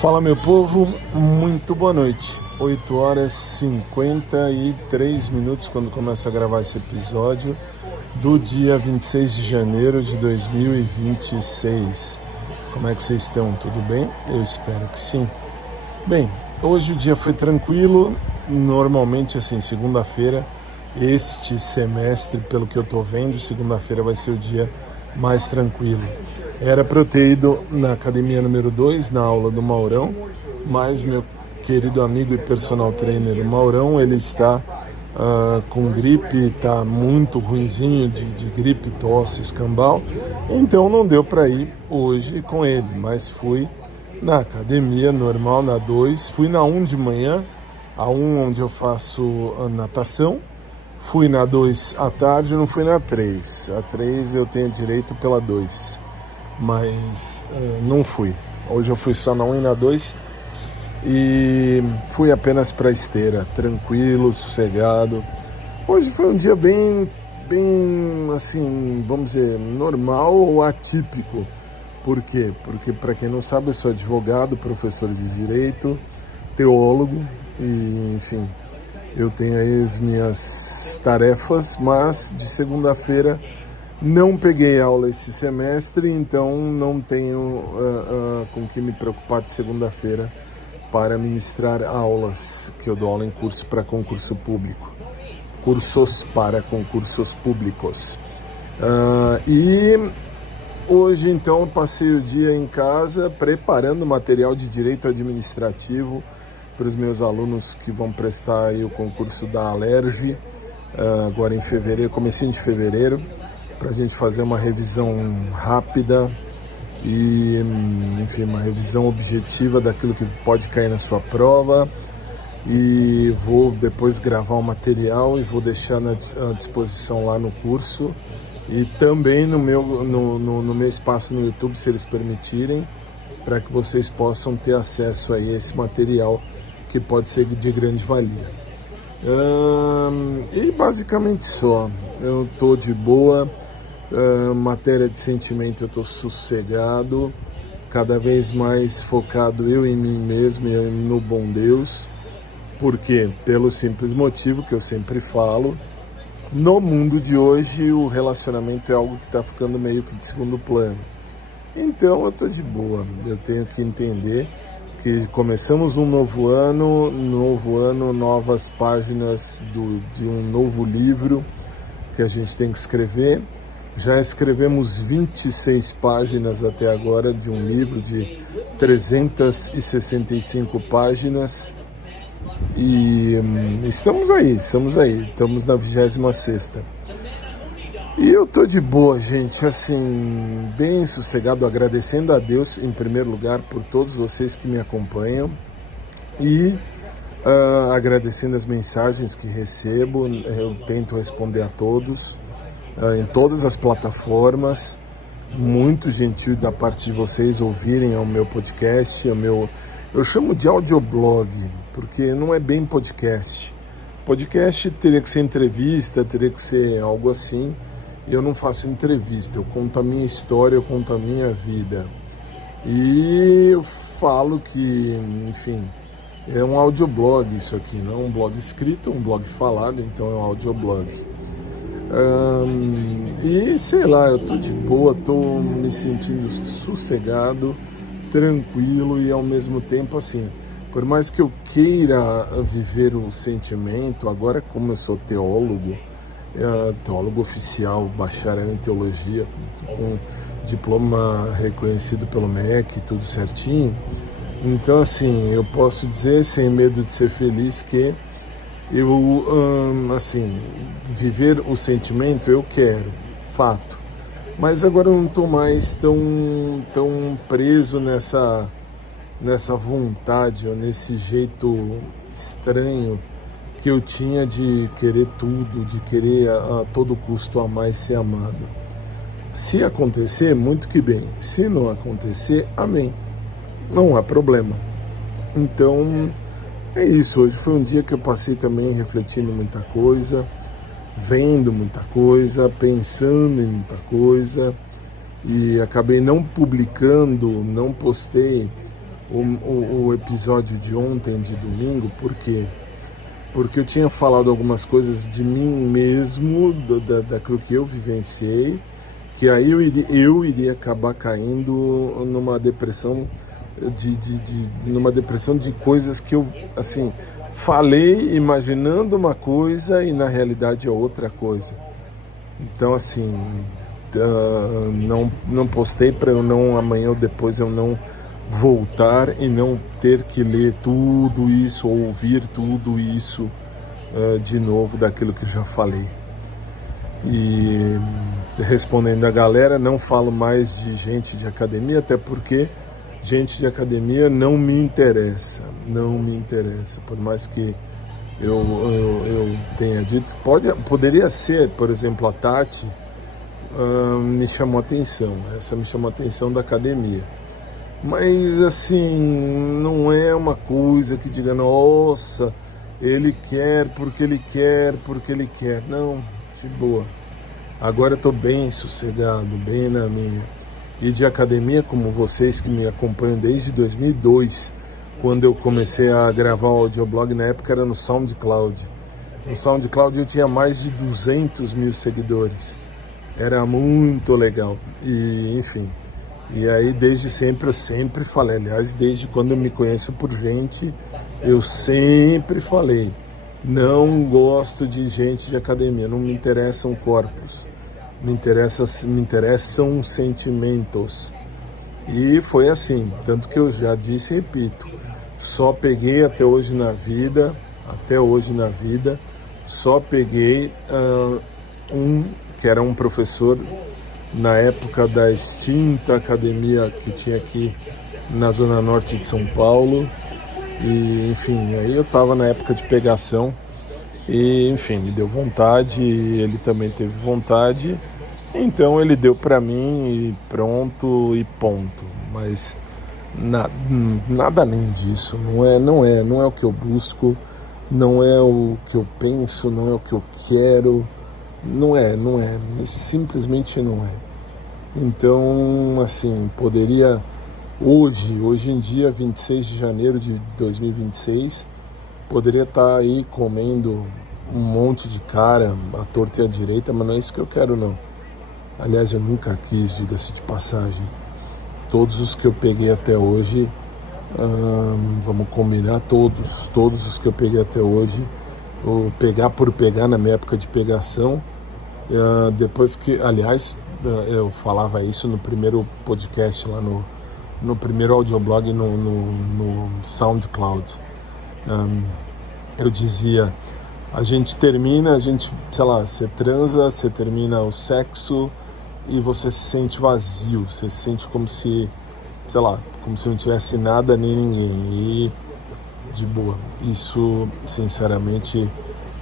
Fala, meu povo, muito boa noite. 8 horas e 53 minutos quando começa a gravar esse episódio do dia 26 de janeiro de 2026. Como é que vocês estão? Tudo bem? Eu espero que sim. Bem, hoje o dia foi tranquilo. Normalmente, assim, segunda-feira, este semestre, pelo que eu tô vendo, segunda-feira vai ser o dia mais tranquilo. Era para eu ter ido na academia número 2, na aula do Maurão, mas meu querido amigo e personal trainer, o Maurão, ele está com gripe, está muito ruinzinho de gripe, tosse, escambau, então não deu para ir hoje com ele, mas fui na academia normal, na 2, fui na 1 de manhã, a 1 onde eu faço natação, fui na 2 à tarde, não fui na 3. A 3 eu tenho direito pela 2, mas não fui. Hoje eu fui só na 1 e na 2 e fui apenas para a esteira, tranquilo, sossegado. Hoje foi um dia bem assim, vamos dizer, normal ou atípico. Por quê? Porque, para quem não sabe, eu sou advogado, professor de direito, teólogo e, enfim, eu tenho aí as minhas tarefas, mas de segunda-feira não peguei aula esse semestre, então não tenho com que me preocupar de segunda-feira para ministrar aulas, que eu dou aula em curso para concurso público. Cursos para concursos públicos. E hoje, então, eu passei o dia em casa preparando material de direito administrativo para os meus alunos que vão prestar aí o concurso da Alerj, agora em fevereiro, comecinho de fevereiro, para a gente fazer uma revisão rápida e, enfim, uma revisão objetiva daquilo que pode cair na sua prova. E vou depois gravar o material e vou deixar à disposição lá no curso e também no meu espaço no YouTube, se eles permitirem, para que vocês possam ter acesso a esse material que pode ser de grande valia. E basicamente só, eu estou de boa, matéria de sentimento eu estou sossegado, cada vez mais focado eu em mim mesmo e no bom Deus. Por quê? Pelo simples motivo que eu sempre falo, no mundo de hoje o relacionamento é algo que está ficando meio que de segundo plano. Então eu estou de boa, eu tenho que entender que começamos um novo ano, novas páginas de um novo livro que a gente tem que escrever. Já escrevemos 26 páginas até agora de um livro de 365 páginas e estamos na 26ª. E eu tô de boa, gente, assim, bem sossegado, agradecendo a Deus, em primeiro lugar, por todos vocês que me acompanham e agradecendo as mensagens que recebo. Eu tento responder a todos, em todas as plataformas. Muito gentil da parte de vocês ouvirem o meu podcast, eu chamo de audioblog, porque não é bem podcast. Podcast teria que ser entrevista, teria que ser algo assim. Eu não faço entrevista, eu conto a minha história, eu conto a minha vida. E eu falo que, enfim, é um audioblog isso aqui, não é um blog escrito, é um blog falado, então é um audioblog. E sei lá, eu tô de boa, tô me sentindo sossegado, tranquilo e ao mesmo tempo assim, por mais que eu queira viver o sentimento, agora como eu sou teólogo oficial, bacharel em teologia, com diploma reconhecido pelo MEC, tudo certinho. Então, assim, eu posso dizer, sem medo de ser feliz, que eu, assim, viver o sentimento eu quero, fato. Mas agora eu não estou mais tão preso nessa vontade ou nesse jeito estranho que eu tinha de querer tudo, de querer a todo custo amar e ser amado. Se acontecer, muito que bem. Se não acontecer, amém. Não há problema. Então, é isso. Hoje foi um dia que eu passei também refletindo muita coisa, vendo muita coisa, pensando em muita coisa, e acabei não publicando, não postei o episódio de ontem, de domingo, porque eu tinha falado algumas coisas de mim mesmo, daquilo que eu vivenciei, que aí eu iria acabar caindo numa depressão numa depressão de coisas que eu, assim, falei imaginando uma coisa e na realidade é outra coisa. Então, assim, não postei para eu não, amanhã ou depois eu não voltar e não ter que ler tudo isso ou ouvir tudo isso de novo daquilo que já falei. E respondendo a galera, não falo mais de gente de academia, até porque gente de academia não me interessa, por mais que eu tenha dito, poderia ser, por exemplo, a Tati me chamou a atenção, essa me chamou a atenção da academia, mas assim, não é uma coisa que diga, nossa, ele quer, não, de boa, agora eu tô bem sossegado, bem na minha. E de academia, como vocês que me acompanham desde 2002, quando eu comecei a gravar o audioblog, na época era no SoundCloud. No SoundCloud eu tinha mais de 200 mil seguidores. Era muito legal. E, enfim, e aí desde sempre eu sempre falei, aliás, desde quando eu me conheço por gente, eu sempre falei, não gosto de gente de academia, não me interessam corpos. Me interessam sentimentos. E foi assim, tanto que eu já disse e repito, só peguei até hoje na vida, só peguei que era um professor na época da extinta academia que tinha aqui na zona norte de São Paulo. E enfim, aí eu tava na época de pegação. E, enfim, me deu vontade, ele também teve vontade, então ele deu pra mim e pronto e ponto. Mas nada além disso, não é o que eu busco, não é o que eu penso, não é o que eu quero, não é, simplesmente não é. Então, assim, poderia hoje em dia, 26 de janeiro de 2026, poderia estar aí comendo um monte de cara, à torta e à direita, mas não é isso que eu quero, não. Aliás, eu nunca quis, diga-se de passagem. Todos os que eu peguei até hoje, vamos combinar, todos os que eu peguei até hoje, ou pegar por pegar na minha época de pegação, depois que, aliás, eu falava isso no primeiro podcast, lá no primeiro audioblog no SoundCloud. Eu dizia, a gente termina, sei lá, você transa, você termina o sexo e você se sente vazio, você se sente como se, sei lá, como se não tivesse nada nem ninguém. E de boa, isso sinceramente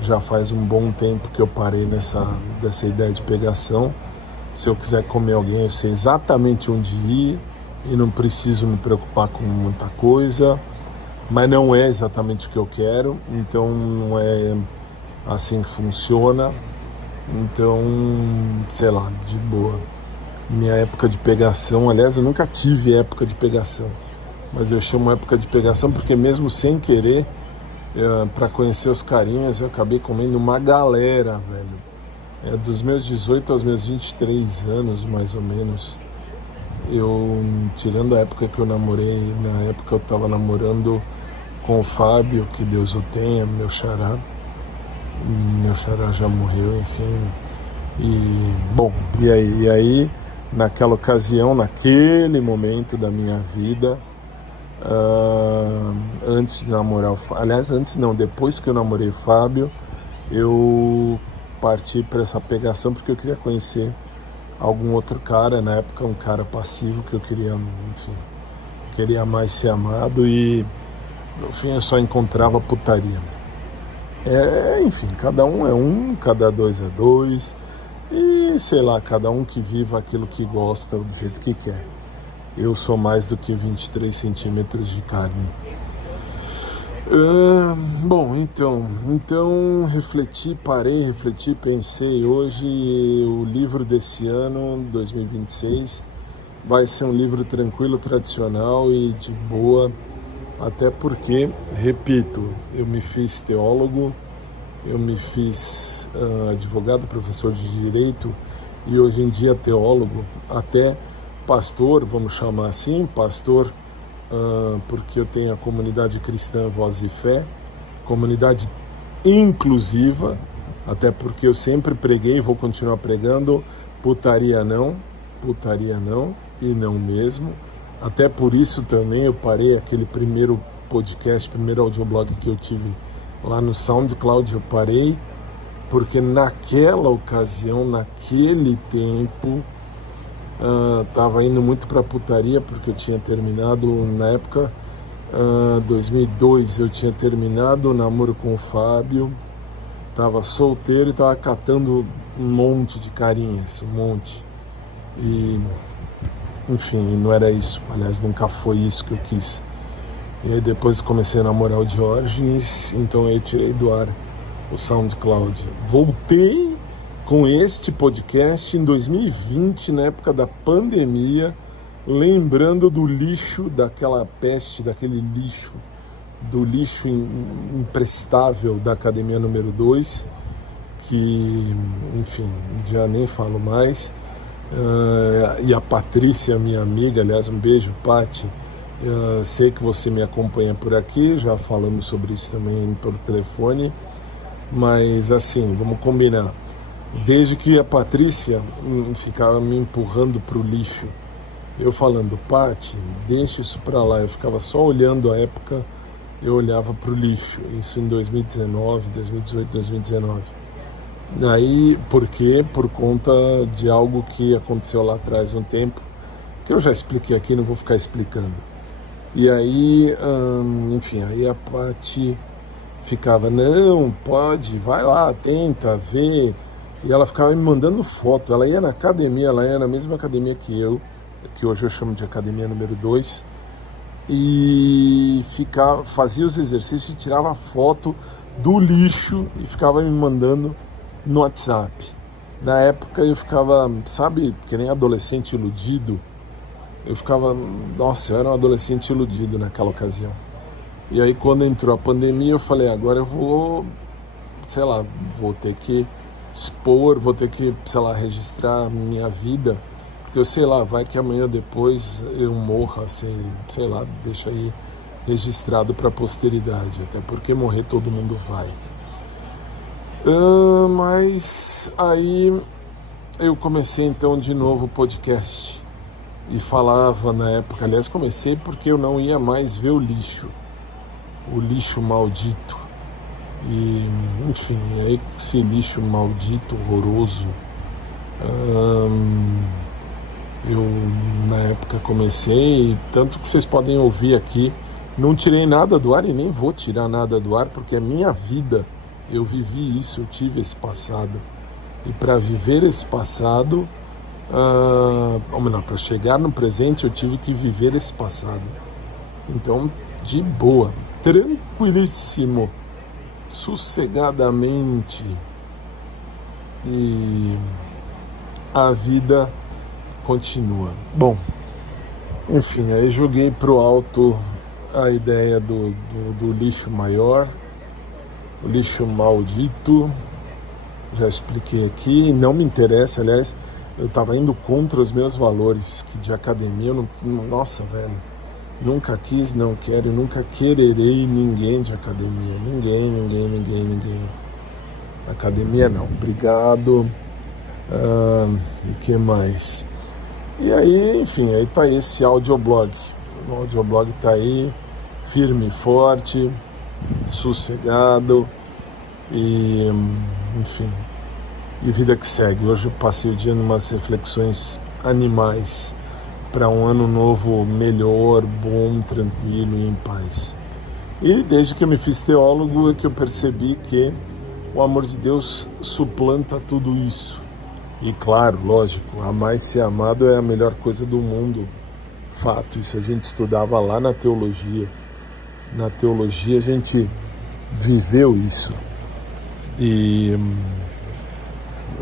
já faz um bom tempo que eu parei dessa ideia de pegação. Se eu quiser comer alguém, eu sei exatamente onde ir e não preciso me preocupar com muita coisa. Mas não é exatamente o que eu quero, então não é assim que funciona. Então, sei lá, de boa. Minha época de pegação, aliás, eu nunca tive época de pegação, mas eu chamo época de pegação porque mesmo sem querer, para conhecer os carinhas, eu acabei comendo uma galera, velho. Dos meus 18 aos meus 23 anos, mais ou menos, eu, tirando a época que eu namorei, na época eu tava namorando com o Fábio, que Deus o tenha, meu xará já morreu, enfim, e bom, e aí naquela ocasião, naquele momento da minha vida, antes de namorar depois que eu namorei o Fábio, eu parti para essa pegação porque eu queria conhecer algum outro cara, na época um cara passivo que eu queria, enfim, queria mais ser amado e no fim eu só encontrava putaria. Enfim, cada um é um, cada dois é dois e sei lá, cada um que viva aquilo que gosta do jeito que quer. Eu sou mais do que 23 centímetros de carne. Bom, então refleti, pensei hoje, o livro desse ano, 2026, vai ser um livro tranquilo, tradicional e de boa, até porque, repito, eu me fiz teólogo, eu me fiz advogado, professor de direito e hoje em dia teólogo, até pastor, vamos chamar assim, pastor, porque eu tenho a comunidade cristã Voz e Fé, comunidade inclusiva, até porque eu sempre preguei e vou continuar pregando, putaria não e não mesmo. Até por isso também eu parei aquele primeiro podcast, primeiro audioblog que eu tive lá no SoundCloud, eu parei, porque naquela ocasião, naquele tempo, estava indo muito para putaria, porque eu tinha terminado, na época, 2002, eu tinha terminado o namoro com o Fábio, estava solteiro e estava catando um monte de carinhas, um monte. E, enfim, não era isso, aliás, nunca foi isso que eu quis. E aí depois comecei a namorar o Diógenes, então eu tirei do ar o SoundCloud. Voltei com este podcast em 2020, na época da pandemia, lembrando do lixo, daquela peste, daquele lixo, do lixo imprestável da Academia número 2, que, enfim, já nem falo mais. E a Patrícia, minha amiga, aliás, um beijo, Pati. Sei que você me acompanha por aqui, já falamos sobre isso também pelo telefone, mas assim, vamos combinar. Desde que a Patrícia ficava me empurrando para o lixo, eu falando, Pati, deixa isso para lá, eu ficava só olhando a época, eu olhava para o lixo, isso em 2019, 2018, 2019. Aí, por quê? Por conta de algo que aconteceu lá atrás um tempo, que eu já expliquei aqui, não vou ficar explicando. E aí, enfim, aí a Paty ficava, não, pode, vai lá, tenta, vê. E ela ficava me mandando foto, ela ia na academia, ela ia na mesma academia que eu, que hoje eu chamo de Academia número 2, e fazia os exercícios e tirava foto do lixo e ficava me mandando no WhatsApp. Na época eu ficava, sabe, que nem adolescente iludido. Eu ficava, nossa, eu era um adolescente iludido naquela ocasião. E aí quando entrou a pandemia eu falei, agora eu vou, sei lá, vou ter que expor, vou ter que, sei lá, registrar minha vida. Porque eu sei lá, vai que amanhã depois eu morra, assim, sei lá, deixa aí registrado para a posteridade. Até porque morrer todo mundo vai. Mas aí eu comecei então de novo o podcast e falava na época, aliás comecei porque eu não ia mais ver o lixo maldito, e enfim, aí esse lixo maldito, horroroso, eu na época comecei, tanto que vocês podem ouvir aqui, não tirei nada do ar e nem vou tirar nada do ar, porque é minha vida. Eu vivi isso, eu tive esse passado. E para viver esse passado, ou melhor, para chegar no presente, eu tive que viver esse passado. Então, de boa, tranquilíssimo, sossegadamente. E a vida continua. Bom, enfim, aí joguei pro alto a ideia do lixo maior, o lixo maldito, já expliquei aqui, não me interessa, aliás, eu estava indo contra os meus valores que de academia, eu não, nossa, velho, nunca quis, não quero, nunca quererei ninguém de academia, ninguém, academia não, obrigado, e que mais? E aí, enfim, aí tá esse audioblog, o audioblog tá aí, firme e forte, sossegado e, enfim, e vida que segue. Hoje eu passei o dia em umas reflexões animais para um ano novo melhor, bom, tranquilo e em paz. E desde que eu me fiz teólogo é que eu percebi que o amor de Deus suplanta tudo isso. E claro, lógico, amar e ser amado é a melhor coisa do mundo. Fato, isso a gente estudava lá na teologia. Na teologia a gente viveu isso. E,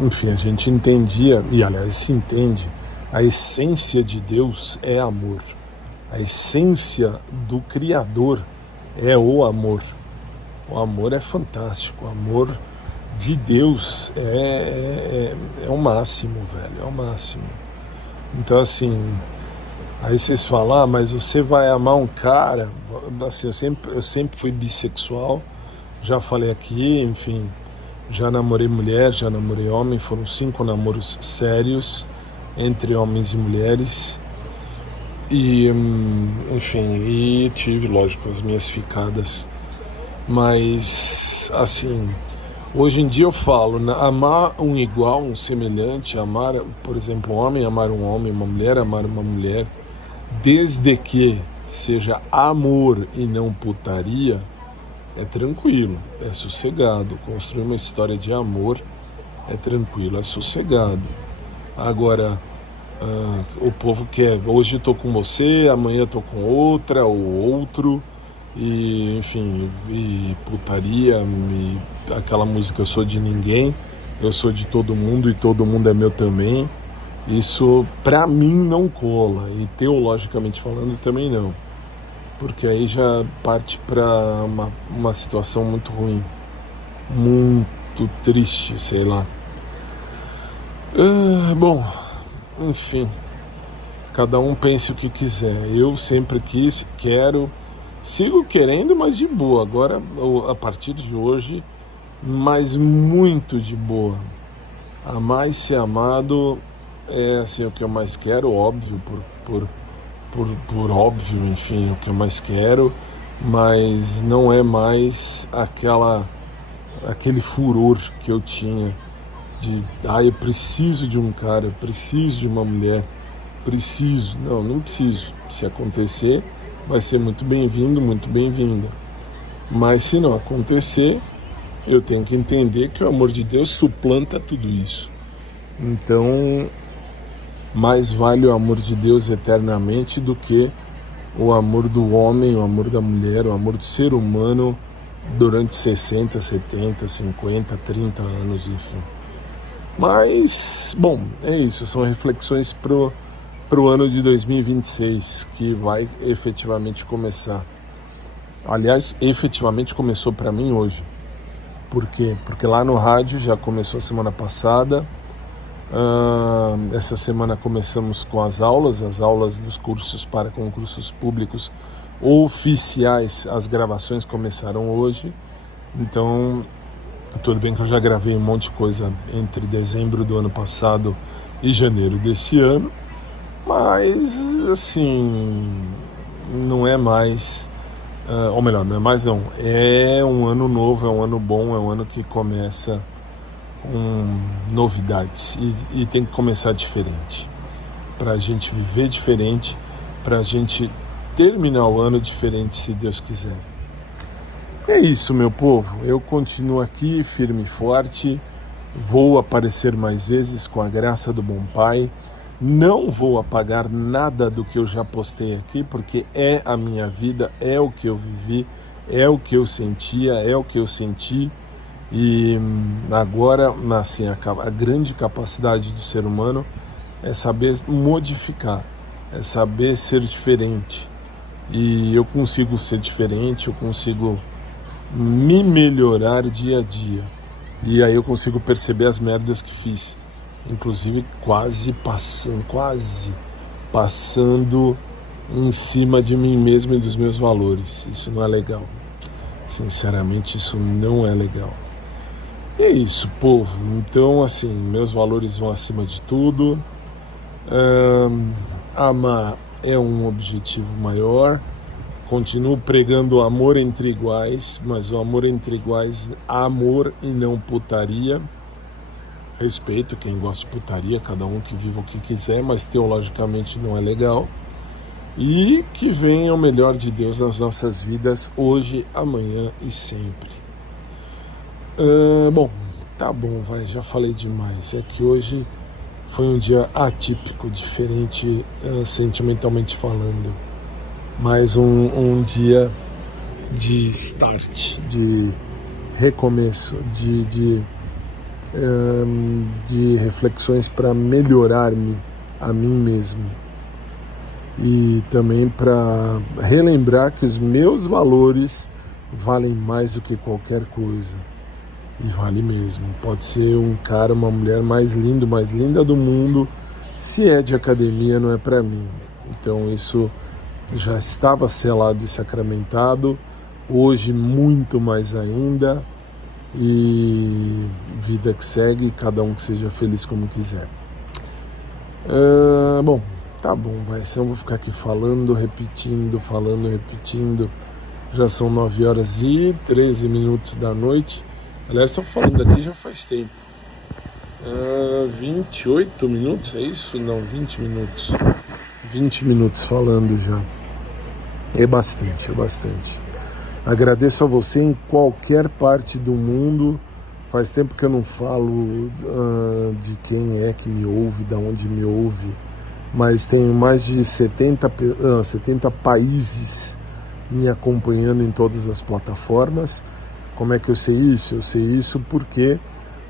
enfim, a gente entendia, e aliás se entende, A essência de Deus é amor. A essência do Criador é o amor. O amor é fantástico. O amor de Deus é o máximo, velho. É o máximo. Então, assim, aí vocês falam, mas você vai amar um cara... Assim, eu sempre fui bissexual, já falei aqui, enfim, já namorei mulher, já namorei homem, foram 5 namoros sérios entre homens e mulheres. E, enfim, e tive, lógico, as minhas ficadas. Mas, assim, hoje em dia eu falo, amar um igual, um semelhante, amar, por exemplo, um homem amar um homem, uma mulher amar uma mulher, desde que seja amor e não putaria, é tranquilo, é sossegado. Construir uma história de amor é tranquilo, é sossegado. Agora, o povo quer, hoje eu tô com você, amanhã eu tô com outra ou outro, e enfim, e putaria, aquela música Eu Sou de Ninguém, eu sou de todo mundo e todo mundo é meu também. Isso pra mim não cola, e teologicamente falando também não, porque aí já parte pra uma situação muito ruim, muito triste, sei lá. Bom, enfim, cada um pense o que quiser. Eu sempre quis, quero, sigo querendo, mas de boa. Agora, a partir de hoje, mas muito de boa. Amar e ser amado é assim, o que eu mais quero, óbvio, por óbvio, enfim, o que eu mais quero, mas não é mais aquele furor que eu tinha de, eu preciso de um cara, eu preciso de uma mulher, preciso. Não preciso. Se acontecer, vai ser muito bem-vindo, muito bem-vinda. Mas se não acontecer, eu tenho que entender que o amor de Deus suplanta tudo isso. Então, mais vale o amor de Deus eternamente do que o amor do homem, o amor da mulher, o amor do ser humano durante 60, 70, 50, 30 anos, enfim. Mas, bom, é isso, são reflexões pro ano de 2026, que vai efetivamente começar. Aliás, efetivamente começou para mim hoje. Por quê? Porque lá no rádio já começou a semana passada. Essa semana começamos com as aulas dos cursos para concursos públicos oficiais. As gravações começaram hoje. Então, tudo bem que eu já gravei um monte de coisa entre dezembro do ano passado e janeiro desse ano, mas assim, não é mais, ou melhor, não é mais não, é um ano novo, é um ano bom, é um ano que começa com novidades e tem que começar diferente, para a gente viver diferente, para a gente terminar o ano diferente, se Deus quiser. É isso, meu povo, eu continuo aqui firme e forte, vou aparecer mais vezes com a graça do bom Pai, não vou apagar nada do que eu já postei aqui, porque é a minha vida, é o que eu vivi, é o que eu sentia, é o que eu senti, e agora, assim, a grande capacidade do ser humano é saber modificar, é saber ser diferente, e eu consigo ser diferente, eu consigo me melhorar dia a dia, e aí eu consigo perceber as merdas que fiz, inclusive quase passando em cima de mim mesmo e dos meus valores. Isso não é legal, sinceramente isso não é legal. E é isso, povo. Então, assim, meus valores vão acima de tudo. Amar é um objetivo maior. Continuo pregando o amor entre iguais, mas o amor entre iguais, amor e não putaria. Respeito quem gosta de putaria, cada um que viva o que quiser, mas teologicamente não é legal. E que venha o melhor de Deus nas nossas vidas, hoje, amanhã e sempre. Bom, tá bom, já falei demais. É que hoje foi um dia atípico, diferente, sentimentalmente falando. Mais um dia de start, de recomeço, de reflexões para melhorar-me a mim mesmo. E também para relembrar que os meus valores valem mais do que qualquer coisa. E vale mesmo. Pode ser um cara, uma mulher mais lindo, mais linda do mundo. Se é de academia, não é para mim. Então isso já estava selado e sacramentado. Hoje muito mais ainda. E vida que segue, cada um que seja feliz como quiser. Bom, tá bom, vai. Senão eu vou ficar aqui falando, repetindo. Já são 9h13 da noite. Aliás, estou falando aqui já faz tempo. 28 minutos, é isso? Não, 20 minutos. 20 minutos falando já. É bastante. Agradeço a você em qualquer parte do mundo. Faz tempo que eu não falo de quem é que me ouve, de onde me ouve. Mas tenho mais de 70 países me acompanhando em todas as plataformas. Como é que eu sei isso? Eu sei isso porque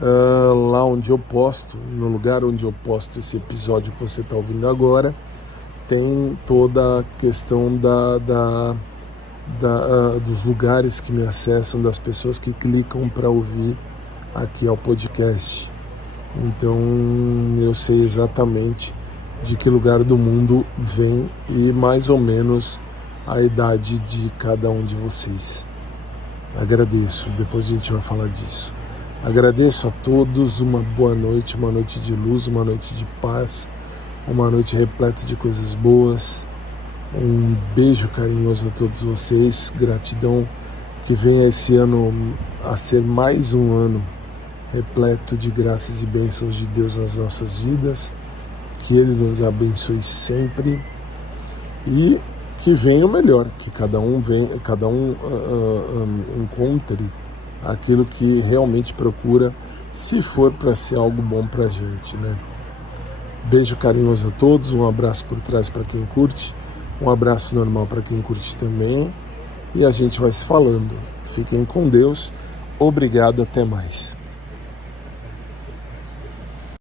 lá onde eu posto, no lugar onde eu posto esse episódio que você está ouvindo agora, tem toda a questão dos lugares que me acessam, das pessoas que clicam para ouvir aqui ao podcast. Então eu sei exatamente de que lugar do mundo vem e mais ou menos a idade de cada um de vocês. Agradeço, depois a gente vai falar disso. Agradeço a todos, uma boa noite, uma noite de luz, uma noite de paz, uma noite repleta de coisas boas. Um beijo carinhoso a todos vocês, gratidão, que venha esse ano a ser mais um ano repleto de graças e bênçãos de Deus nas nossas vidas, que Ele nos abençoe sempre e que venha o melhor, que cada um encontre aquilo que realmente procura, se for para ser algo bom para a gente, né? Beijo carinhoso a todos, um abraço por trás para quem curte, um abraço normal para quem curte também, e a gente vai se falando. Fiquem com Deus, obrigado, até mais.